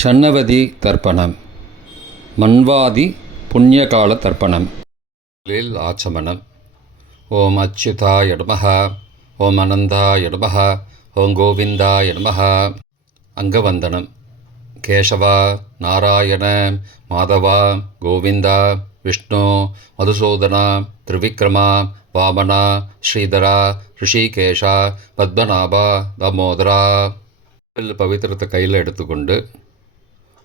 ஷண்ணவதி தர்ப்பணம். மன்வாதி புண்ணியகால தர்ப்பணம். லில் ஆச்சமனம் ஓம் அச்சுதா நமः ஓம் அனந்தா நமः ஓம் கோவிந்தா நமः அங்கவந்தனம். கேசவா நாராயண மாதவா கோவிந்தா விஷ்ணு மதுசூதனா திரிவிக்ரமா வாமனா ஸ்ரீதரா ரிஷிகேஷா பத்மநாபா தாமோதரா. பவித்திரத்தை கையில் எடுத்துக்கொண்டு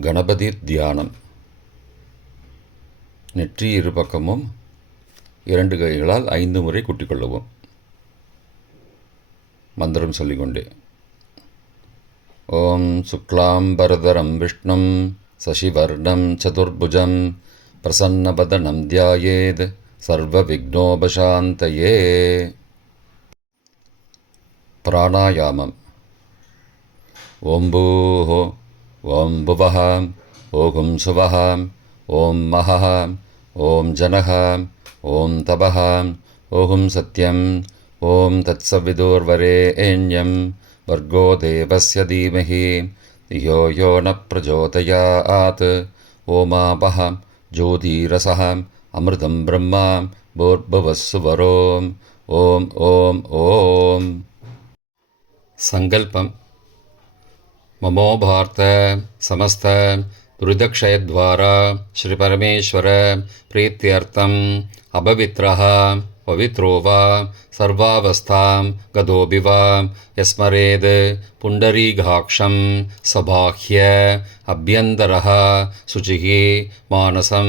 கணபதி தியானம் நெற்றி இரு பக்கமும் இரண்டு கைகளால் ஐந்து முறை குட்டிக்கொள்ளவும். மந்திரம் சொல்லிக்கொண்டே. ஓம் சுக்லாம்பரதரம் விஷ்ணும் சசிவர்ணம் சதுர்புஜம் பிரசன்னபதனம் தியாயேத் சர்வவிக்னோபசாந்தயே. பிராணாயாமம். ஓம் ॐ भुवः ॐ सुवः ॐ महः ॐ जनः ॐ तपः ॐ सत्यम् ॐ तत्सविदुर्वरेण्यं वर्गो देवस्य धीमहि धियो यो न प्रचोदयात्। ओमापः ज्योतिरसः अमृतं ब्रह्मा भूर्भुवस्सुवरोम् ॐ ॐ ॐ सङ्कल्पम् ममो भारत समस्त दुरिदक्षयद्वारा श्रीपरमेश्वर प्रीत्यर्थम् अपवित्रः पवित्रो वा सर्वावस्थां गतोऽपि वा यस्मरेद् पुण्डरीकाक्षं सबाह्य अभ्यन्तरः शुचिः मानसं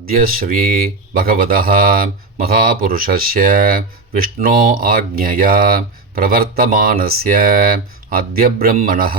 अद्य श्री भगवतः महापुरुषस्य विष्णो आज्ञया प्रवर्तमानस्य अद्य ब्रह्मणः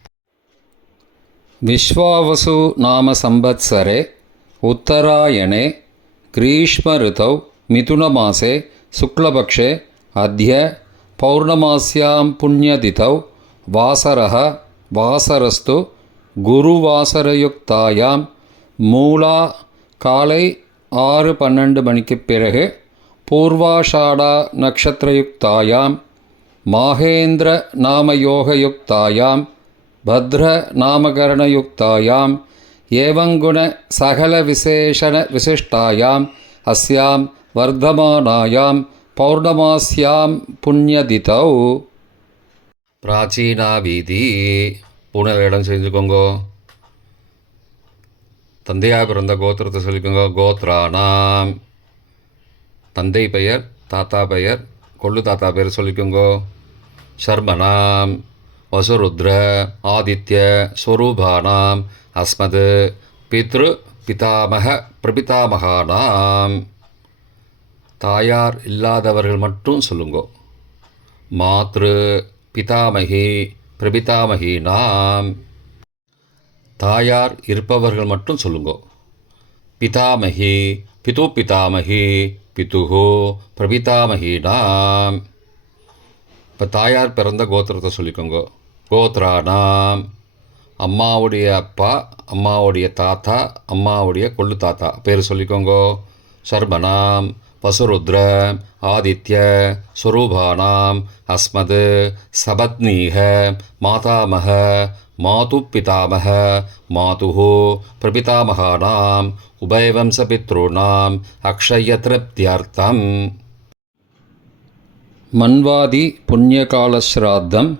विश्वावसु नाम संवत्सरे उत्तरायणे ग्रीष्मऋतौ मिथुनमासे शुक्लपक्षे अद्य पौर्णमास्यां पुण्यतिथौ वासरः वासरस्तु குருவாசரயுக்தாயாம் மூலா காலை ஆறு பன்னெண்டு மணிக்கு பிறகு பூர்வாஷாடா நட்சத்திரயுக்தாயாம் மாகேந்திர நாமயோகயுக்தாயாம் பத்ர நாமகரணயுக்தாயாம் ஏவங்குண சகல விசேஷண விசிஷ்டாயாம் அஸ்யாம் வர்த்தமானாயாம் பௌர்ணமாஸ்யாம் புண்ணியதிதௌ பிராச்சீனா வீதி பூனல் இடம் செஞ்சுக்கோங்கோ தந்தையாக பிறந்த கோத்திரத்தை சொல்லிக்கோங்க கோத்ரானாம் தந்தை பெயர் தாத்தா பெயர் கொள்ளு தாத்தா பெயர் சொல்லிக்கோங்கோ शर्मणां வசுருத்ர ஆதித்ய ஸ்வரூபானாம் அஸ்மது பித்ரு பிதாமக பிரபிதாமகானாம். தாயார் இல்லாதவர்கள் மட்டும் சொல்லுங்கோ. மாத்ரு பிதாமகி பிரபிதாமகி நாம் தாயார் இருப்பவர்கள் மட்டும் சொல்லுங்கோ. பிதாமகி பிது பிதாமகி பிதுஹோ பிரபிதாமகி நாம் இப்போ தாயார் பிறந்த கோத்திரத்தை சொல்லிக்கோங்கோ. கோத்ரானாம் அம்மாவுடைய அப்பா அம்மாவுடைய தாத்தா அம்மாவுடைய கொள்ளு தாத்தா. பேர் சொல்லிக்கோங்கோ. சர்மனாம் வசுருத்ர ஆதித்ய ஸ்வரூபானாம் அஸ்மது சபத்னீக மாதாமக மாது பிதாமக மாது பிரபிதாமகானாம் உபயவம்சபித்ருணாம் அக்ஷய திருப்தியர்த்தம். மன்வாதி புண்ணியகாலஸ்ராத்தம்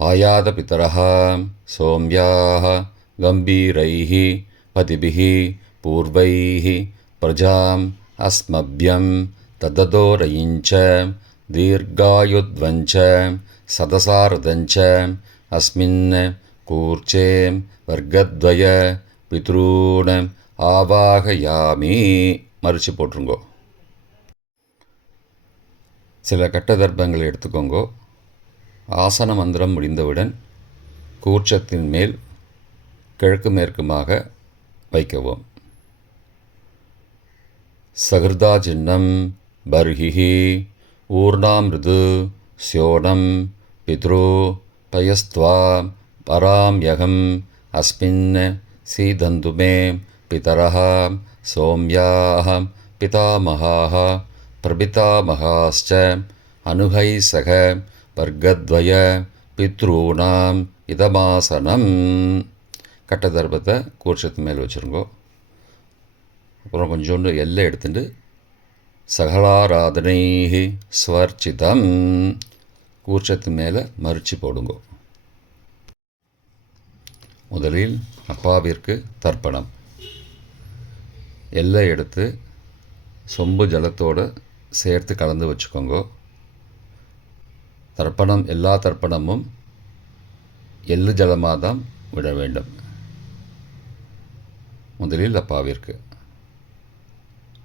ஆயாத பித்தரः சோம்யாः गम्भीरैः पतिभिः पूर्वैः प्रजाम् अस्मभ्यं तददोरयिञ्च दीर्घायुध्वञ्च सदसारदञ्च अस्मिन् कूर्चे वर्गद्वय பித்ரூண ஆவாகயாமி மறித்து போட்டுருங்கோ சில கட்ட தர்ப்பங்களை எடுத்துக்கோங்கோ ஆசன மந்திரம் முடிந்தவுடன் கூர்ச்சத்தின் மேல் கிழக்கு மேற்குமாக வைக்கவும். சகிருதா சின்னம் பர்ஹி ஊர்ணாமிருது சியோடம் பித்ரோ பயஸ்துவா பராம்யகம் அஸ்மின் சீதந்துமே மே பிதரः சோம்யாः பிதாமகாः பிரபிதாமகாश्च அனுகை சக வர்க்கத்வய பித்ரூனாம் இதமாசனம். கட்ட தர்பத்தை கூர்ச்சத்து மேல் வச்சுருங்கோ. அப்புறம் கொஞ்சோண்டு எல்லை எடுத்துட்டு சகலாராதனை ஸ்வர்ச்சிதம். கூர்ச்சத்து மேலே மறித்து போடுங்கோ. முதலில் அப்பாவிற்கு தர்ப்பணம். எல்லை எடுத்து சொம்பு ஜலத்தோடு சேர்த்து கலந்து வச்சுக்கோங்க. தர்ப்பணம் எல்லா தர்ப்பணமும் எள்ளு ஜலமாக தான் விட வேண்டும். முதலில் அப்பாவிற்கு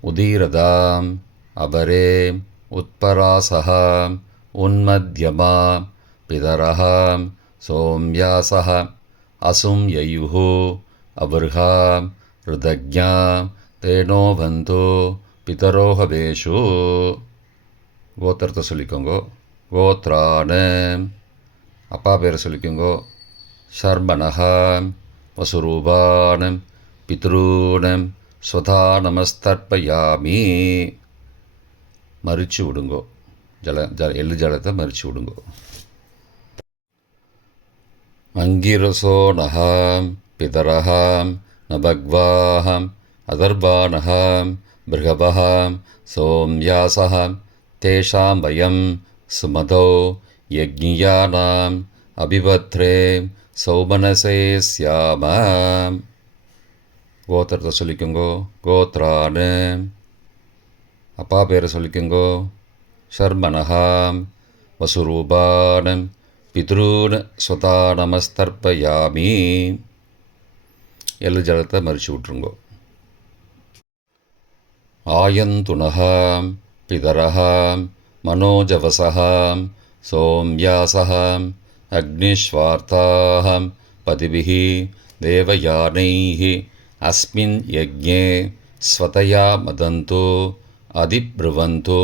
உதீரதாம் அபரே உத்பராசகா உன்மத்யமா பிதரஹாம் சோம்யாசக அசும் யயுः அவர்ஹா ருதஜ்ஞா தேனோ பந்தோ பிதரோஹவேஷு. கோத்திரத்தை சொல்லிக்கோங்கோ. கோத்ரான அப்பா பேரை சொல்லிக்கோங்கோ ஷர்மணஹா வசுரூபானம் பித்ரூனம் ஸ்வதா நமஸ்தர்ப்பயாமி மறிச்சு விடுங்கோ ஜல ஜல எள்ளு ஜலத்தை மறிச்சு விடுங்கோ அங்கிரசோ நகாம் பிதரஹாம் நபக்வாஹம் அதர்பானஹாம் பிருகபஹாம் சோம்யாசஹாம் தேஷாம் பயம் சுமதோ யஜ்ஞியானாம் அபிபத்ரே சௌமனசே சியாம கோத்திரத்தை சொல்லிக்கோங்கோ கோத்ரானு அப்பா பேரை சொல்லிக்கோங்கோ ஷர்மனஹாம் வசுரூபானம் பித்ரூன் ஸ்வதா நமஸ்தர்ப்பயாமி எள்ளு ஜலத்தை மறிச்சு விட்ருங்கோ ஆயந்துனகாம் பிதரகாம் மனோஜவசகாம் சோம்யாசகாம் அக்னிஸ்வார்த்தாகம் பதிபிः தேவயானைः अस्मिन् यज्ञे स्वतया मदन्तो அதிப்ருவந்தோ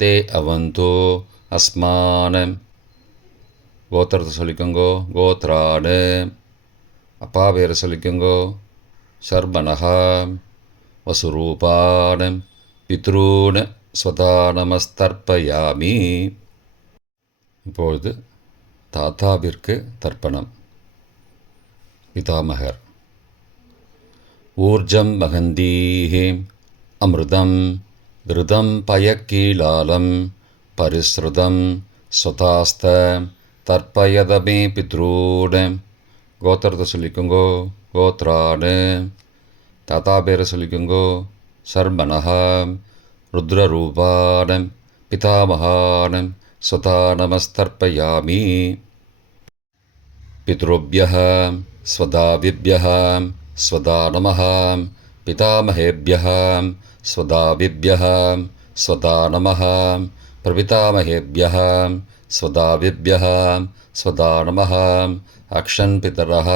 தே அவந்தோ அஸ்மான் கோத்திரத்தை சொல்லிக்கோங்கோ கோத்ராடு அப்பா பேரை சொல்லிக்கோங்கோ சர்பனகா வசுரூபான் பித்ரூன் சதா நமஸ்தர்ப்பயாமி இப்பொழுது தாத்தாவிற்கு தர்ப்பணம். பிதாமகர். ஊர்ஜம் மகந்தீஹே அமிர்தம் கிருதம் பயக்கீலாலம் பரிஸ்ருதம் சுதாஸ்த தர்ப்பயதமே பித்ரூட. கோத்திரத்தை சொல்லிக்கோங்கோ கோத்ராடு. தாத்தா பேரை சொல்லிக்கோங்கோ சர்மனஹா. ருத்ரரூபான் பிதாமகான் ஸ்வதா நமஸ்தர்ப்பயாமி पितृभ्यः स्वदाविभ्यः स्वदा नमः पितामहेभ्यः स्वदाविभ्यः स्वदा नमः प्रपितामहेभ्यः स्वदाविभ्यः स्वदा नमः अक्षन् पितरः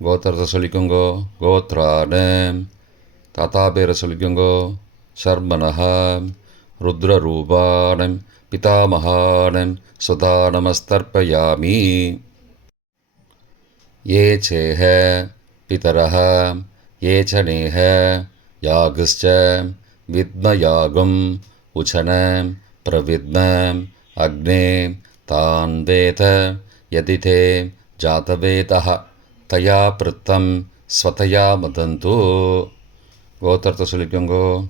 கோத்திரத்தை சொல்லிக்கோங்கோ கோத்ராடு தாத்தா பேரை சொல்லிக்கோங்கோ शर्मणः रुद्ररूपाणं पितामहानं सदा नमस्तर्पयामी ये चेह पितरः, ये च नेह, यागश्च विद्मयागम्, उचन प्रविद्म अग्ने तान् वेत, यदि ते जातवेतः, तया पृत्तं स्वतया मदन्तु। गोत्रत्वसुलिप्यङ्गो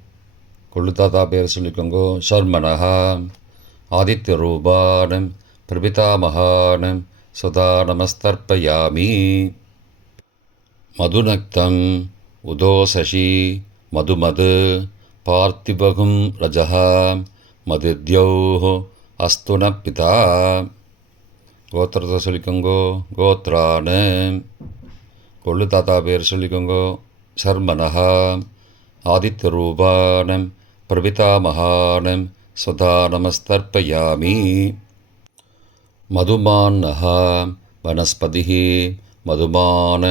கொள்ளு தாத்தா பேர் சொல்லிக்கோங்கோ சர்மனஹா. ஆதித்யரூபான் பிரபிதாமகான் சுதா நமஸ்தர்ப்பயாமி மதுநக்தம் உதோசசி மதுமது பார்த்திபகும் ரஜः மதித்யௌः அஸ்து ந பிதா கோத்திரத்தை சொல்லிக்கோங்கோ கோத்ரானு கொள்ளு தாத்தா பேர் சொல்லிக்கோங்கோ சர்மனஹா. ஆதித்ய ரூபானம் பிரவிதாமகானம் சுதா நமஸ்தர்ப்பயாமி. மதுமான்னஹ வனஸ்பதி மதுமான்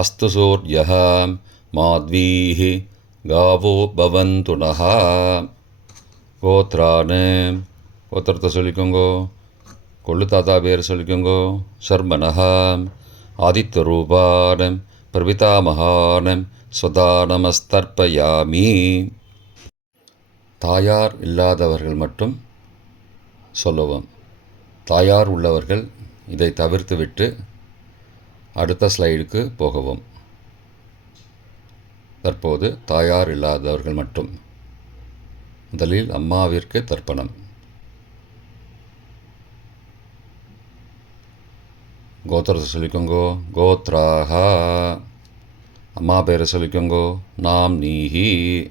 அஸ்து சூரிய மாத்வீः காவோ பவந்து நக கோத்ரானு கோத்திரத்தை சொல்லிக்கோங்கோ கொள்ளு தாத்தா பேர் சொல்லிக்கோங்கோ சர்மனஹ ஆதித்யரூபான் பிரபிதாமகான் சுதா நமஸ்தர்ப்பயாமி. தாயார் இல்லாதவர்கள் மட்டும் சொல்லவும். தாயார் உள்ளவர்கள் இதை தவிர்த்துவிட்டு அடுத்த ஸ்லைடுக்கு போகவும். தற்போது தாயார் இல்லாதவர்கள் மட்டும். முதலில் அம்மாவிற்கு தர்ப்பணம். கோத்திரத்தை சொல்லிக்கோங்கோ. கோத்ராஹா. அம்மா பேரை சொல்லிக்கோங்கோ. நாம் நீஹி.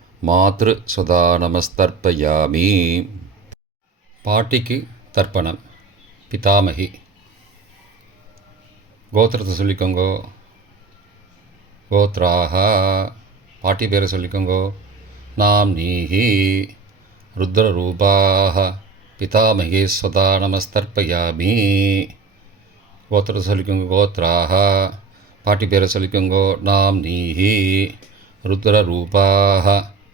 மாத்ரு சுதா நமஸ்தர்ப்பயாமி பாட்டிக்கு தர்ப்பணம் பிதாமகி கோத்திரத்தை சொல்லிக்கோங்கோ கோத்ராஹா பாட்டி பேரை சொல்லிக்கோங்கோ நாம் நீஹி ருத்ரரூபாக பிதாமகி ஸ்வதா நமஸ்தர்ப்பயாமி கோத்திரத்தை சொல்லிக்கோங்க கோத்ராக பாட்டி பேரை சொல்லிக்கோங்கோ நாம் நீஹி ருத்ரரூபாக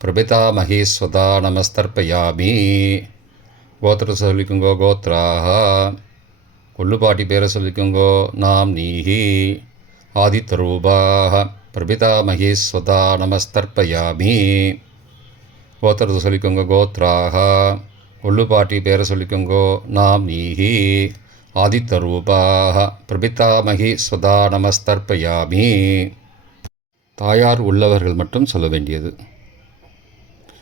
பிரபிதாமகீஸ்வதா நமஸ்தர்ப்பயாமி கோத்திர சொல்லிக்கோங்கோ கோத்ராக கொள்ளுப்பாட்டி பேரை சொல்லிக்கோங்கோ நாம் நீஹி ஆதித்தரூபாக பிரபிதாமகீஸ்வதா நமஸ்தர்ப்பயாமி கோத்திரத்தை சொல்லிக்கோங்க கோத்ராக கொள்ளுப்பாட்டி பேரை சொல்லிக்கோங்கோ நாம் நீஹி ஆதித்தரூபாக பிரபிதாமகி ஸ்வதா நமஸ்தர்ப்பயாமி தாயார் உள்ளவர்கள் மட்டும் சொல்ல வேண்டியது.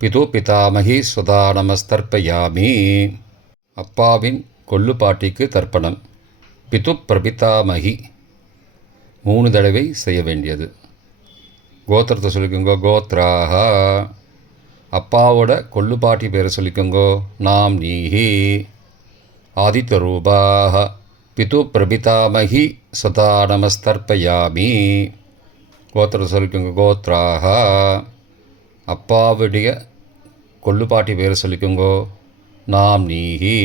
பிது பிதாமகி ஸ்வதா நமஸ்தர்ப்பயாமி அப்பாவின் கொள்ளு பாட்டிக்கு தர்ப்பணம். பிது பிரபிதாமகி. மூணு தடவை செய்ய வேண்டியது. கோத்திரத்தை சொல்லிக்கோங்க கோத்ராக அப்பாவோட கொள்ளுப்பாட்டி பேரை சொல்லிக்கோங்கோ நாம் நீஹி ஆதித்த ரூபாக பிது பிரபிதாமகி சதா நமஸ்தர்ப்பயாமி கோத்திரத்தை சொல்லிக்கோங்க கோத்ராக அப்பாவுடைய கொள்ளுப்பாட்டி பேரை சொல்லிக்கோங்கோ. நாம் நீஹி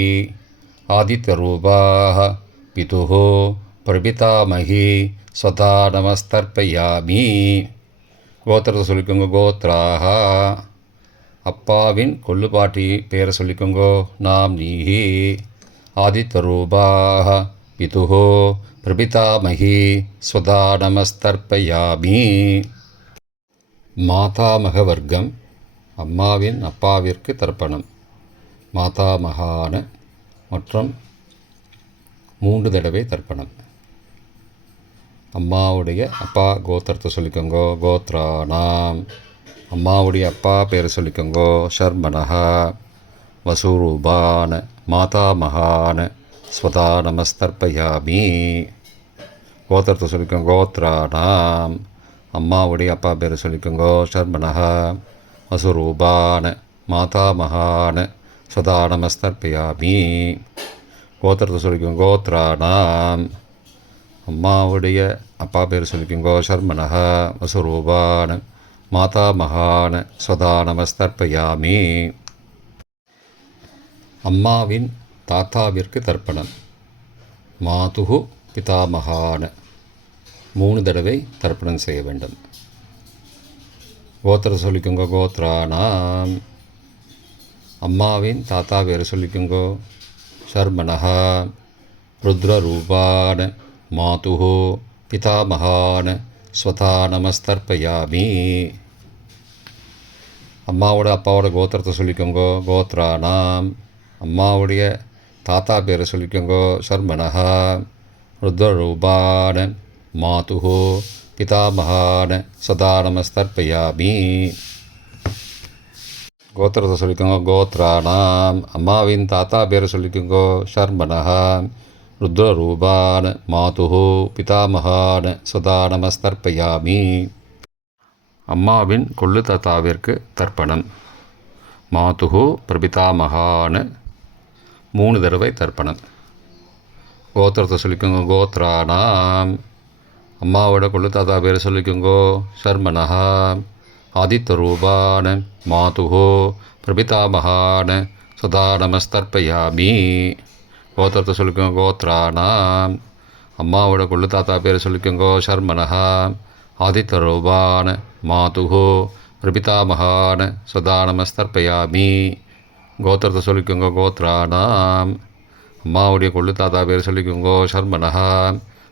ஆதித்த ரூபாக பிதுஹோ பிரபிதாமகி ஸ்வதா நமஸ்தர்ப்பயாமி கோத்திரத்தை சொல்லிக்கோங்க கோத்ராக. அப்பாவின் கொள்ளுப்பாட்டி பேரை சொல்லிக்கோங்கோ. நாம் நீஹி ஆதித்த ரூபாக பிதுஹோ பிரபிதாமகி ஸ்வதா நமஸ்தர்ப்பயாமி மாதாமக வர்க்கம் அம்மாவின் அப்பாவிற்கு தர்ப்பணம். மாதாமகான மற்றும் மூன்று தடவை தர்ப்பணம். அம்மாவுடைய அப்பா கோத்திரத்தை சொல்லிக்கோங்கோ கோத்ரானாம். அம்மாவுடைய அப்பா பேரை சொல்லிக்கோங்கோ ஷர்மனஹா வசூரூபான மாதாமகான ஸ்வதா நமஸ்தர்பயாமி கோத்திரத்தை சொல்லிக்கோங்க கோத்ரானாம். அம்மாவுடைய அப்பா பேர் சொல்லிக்கோங்கோ ஷர்மனஹா வசுரூபான மாதாமகான ஸ்வதா நமஸ்தர்ப்பயாமி கோத்திரத்தை சொல்லிக்கோங்க கோத்ராணாம் அம்மாவுடைய அப்பா பேர் சொல்லிக்கோங்கோ ஷர்மனஹ வசுரூபான மாதா மகான ஸ்வதா அம்மாவின் தாத்தாவிற்கு தர்ப்பணம். மாதுகு பிதாமகான மூணு தடவை தர்ப்பணம் செய்ய வேண்டும். கோத்திர சொல்லிக்கோங்க கோத்ரானாம் அம்மாவின் தாத்தா பேர் சொல்லிக்கோங்கோ. ஷர்மனஹா ருத்ரரூபான மாதுஹோ பிதாமகான் ஸ்வதா நமஸ்தர்ப்பயாமி அம்மாவோட அப்பாவோட கோத்திரத்தை சொல்லிக்கோங்கோ கோத்ரானாம் அம்மாவுடைய தாத்தா பேரை சொல்லிக்கோங்கோ ஷர்மனஹா ருத்ரரூபான மாதுஹோ பிதாமகான சதா நமஸ்தர்ப்பயாமி கோத்திரத்தை சொல்லிக்கோங்க கோத்ராணாம் அம்மாவின் தாத்தா பேரை சொல்லிக்கோங்கோ ஷர்மனஹா ருத்ரரூபான மாதுஹோ பிதாமகான சதா நமஸ்தர்ப்பயாமி அம்மாவின் கொள்ளு தாத்தாவிற்கு தர்ப்பணம் மாதுஹோ பிரபிதாமகான மூணு தடவை தர்ப்பணம் கோத்திரத்தை சொல்லிக்கோங்க கோத்ராணாம் அம்மாவோட கொள்ளு தாத்தா பேர் சொல்லிக்கோங்கோ. சர்மனஹா ஆதித்தரூபான மாதுஹோ பிரபிதாமகான சதா நமஸ்தர்ப்பயாமி கோத்திரத்தை சொல்லிக்கோங்க கோத்ராணாம் அம்மாவோட கொள்ளு தாத்தா பேர் சொல்லிக்கோங்கோ சர்மனஹா ஆதித்தரூபான மாதுஹோ பிரபிதாமகான சதா நமஸ்தர்ப்பயாமி கோத்திரத்தை சொல்லிக்கோங்க கோத்ராணாம் அம்மாவுடைய கொள்ளு தாத்தா பேர் சொல்லிக்கோங்கோ சர்மனஹா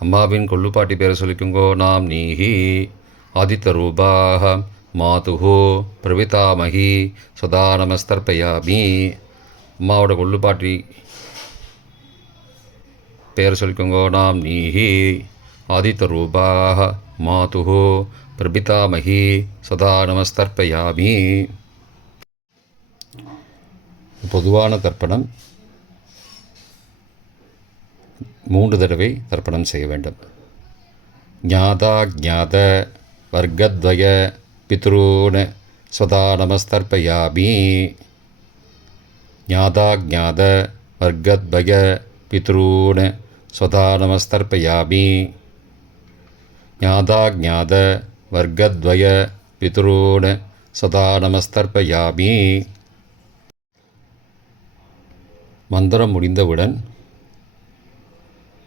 அம்மாவின் கொள்ளுப்பாட்டி பேரை சொல்லிக்குங்கோ நாம் நீஹி ஆதித்த ரூபாக மாதுஹோ பிரவிதாமகி சதா நமஸ்தர்ப்பயாமி அம்மாவோட கொள்ளுப்பாட்டி பேர் சொல்லிக்கோங்கோ நாம் நீஹி ஆதித்த ரூபாக மாதுஹோ பிரபிதாமகி சதா நமஸ்தர்ப்பயாமி பொதுவான தர்ப்பணம் மூன்று தடவை தர்ப்பணம் செய்ய வேண்டும். ஞாதா ஜாத வர்க்கத்வய பித்ரூன் ஸ்வதா நமஸ்தர்ப்பயாமி. ஞாதா ஜாத வர்க்கத்வய பித்ரூன் ஸ்வதா நமஸ்தர்ப்பயாமி. ஞாதா ஜாத வர்க்கத்வய பித்ரூன் சதா நமஸ்தர்ப்பயாமி. மந்திரம் முடிந்தவுடன்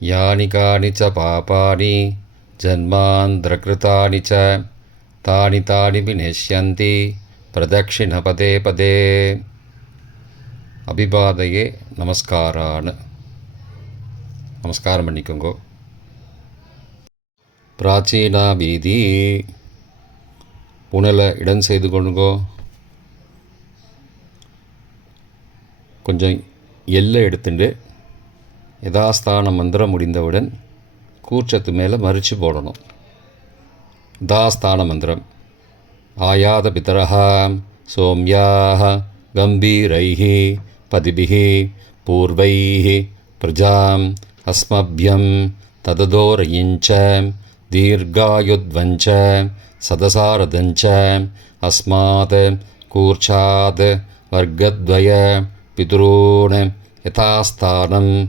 யானி கானி ச பாபானி ஜன்மாந்திரகிருத்தானி ச தானி தானி விநேஷ்யந்தி பிரதட்சிண பதே பதே அபிபாதையே நமஸ்காரான நமஸ்காரம் பண்ணிக்கோங்கோ பிராச்சீனா வீதி புனலை இடம் செய்து கொண்டுங்கோ கொஞ்சம் எல்லை எடுத்துட்டு யதாஸ்தான மந்திரம் முடிந்தவுடன் கூற்றத்து மேலே மறித்து போடணும். தாஸ்தான மந்திரம். ஆயாத பிதரா சோம்யாக கம்பீரைः பதிபிः பூர்வைः பிரஜாம் அஸ்மபியம் தததோரயிஞ்ச தீர்காயுத்வஞ்ச சதசாரதஞ்ச அஸ்மாத் கூர்ச்சாத் வர்க்கத்வய பிதுரோன் யதாஸ்தானம்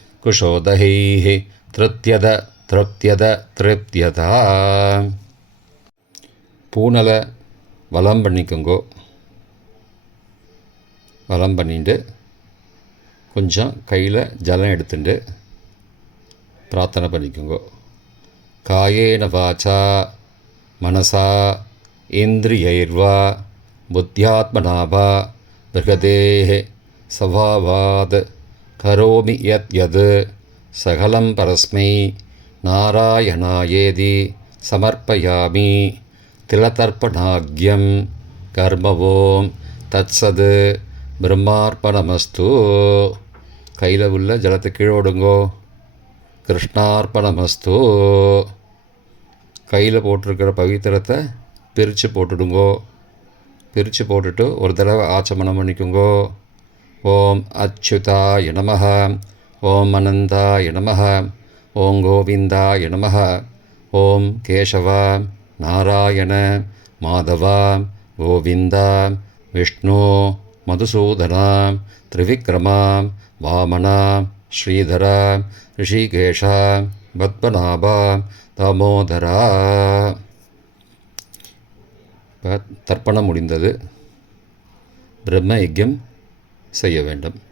குஷோதைः திருப்தியத திருப்தியத திருப்தியதா பூனலை வலம் பண்ணிக்கோங்கோ. வலம் பண்ணிட்டு கொஞ்சம் கையில் ஜலம் எடுத்துட்டு பிரார்த்தனை பண்ணிக்கோங்கோ. காயேன வாச்சா மனசா இந்திரியைர்வா புத்தியாத்மனாவா பிருகதேः சவாவாத். கரோமி யத் யது சகலம் பரஸ்மை நாராயணாயேதி சமர்ப்பயாமி திலதர்ப்பணாக்யம் கர்மவோம் தத்சது பிரம்மார்ப்பணமஸ்து கையில் உள்ள ஜலத்தை கீழோடுங்கோ। கிருஷ்ணார்ப்பணமஸ்து கையில் போட்டிருக்கிற பவித்திரத்தை பிரித்து போட்டுடுங்கோ। பிரித்து போட்டுட்டு ஒரு தடவை ஆச்சமனம் பண்ணிக்கோங்கோ। ஓம் அச்சுதாய நம ஓம் அனந்தாய நம ஓம் கோவிந்தாய நம ஓம் கேசவ நாராயண மாதவ கோவிந்த விஷ்ணு மதுசூதனா திரிவிக்ரம வாமனா ஸ்ரீதர ரிஷிகேஷ பத்மநாப தாமோதரா. இப்போ தர்ப்பணம் முடிந்தது. பிரம்ம யஜ்யம் செய்ய வேண்டும்.